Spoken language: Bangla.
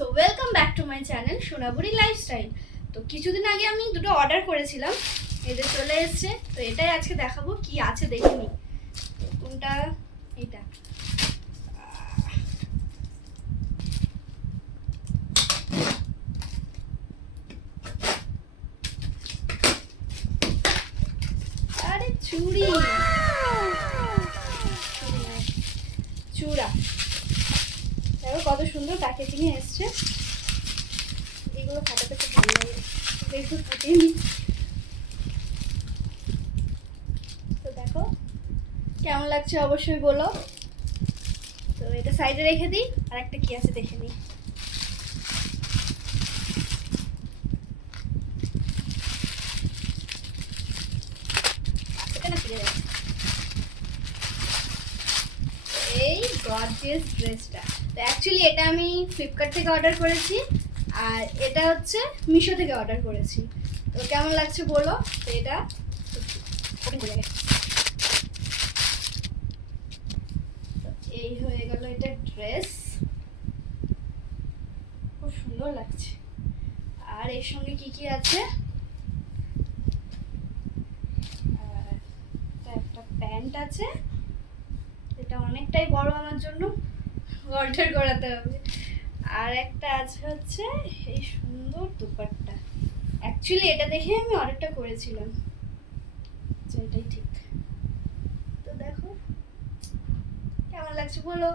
So welcome back to my channel Sonaburi lifestyle. তো কিছুদিন আগে আমি দুটো অর্ডার করেছিলাম, এদের চলে এসছে। তো এটাই আজকে দেখাবো কি আছে দেখে নি। কোনটা? এটা। আরে চুড়ি, চূড়া। দেখো কত সুন্দর প্যাকেজিং এ এসছে। এগুলো ফাটাতে খুব ভালো লাগে, একটু ফুটিয়ে নি। তো দেখো কেমন লাগছে অবশ্যই বলো। তো এটা সাইডে রেখে দিই, আর একটা কি আছে দেখে নিই। এই গর্জিয়াস ড্রেসটা, তো অ্যাকচুয়ালি এটা আমি ফ্লিপকার্ট থেকে অর্ডার করেছি, আর এটা হচ্ছে মিশো থেকে অর্ডার করেছি। তো কেমন লাগছে বলো। তো এটা এই হয়ে গেল এটা ড্রেস, খুব সুন্দর লাগছে। আর এর সঙ্গে কি কি আছে, একটা প্যান্ট আছে, এটা অনেকটাই বড় আমার জন্য, অর্ডার করাতে হবে। আর একটা আছে হচ্ছে এই সুন্দর দুপাট্টা, অ্যাকচুয়ালি এটা দেখে আমি অর্ডারটা করেছিলাম, এটাই ঠিক। তো দেখো কেমন লাগছে বলো।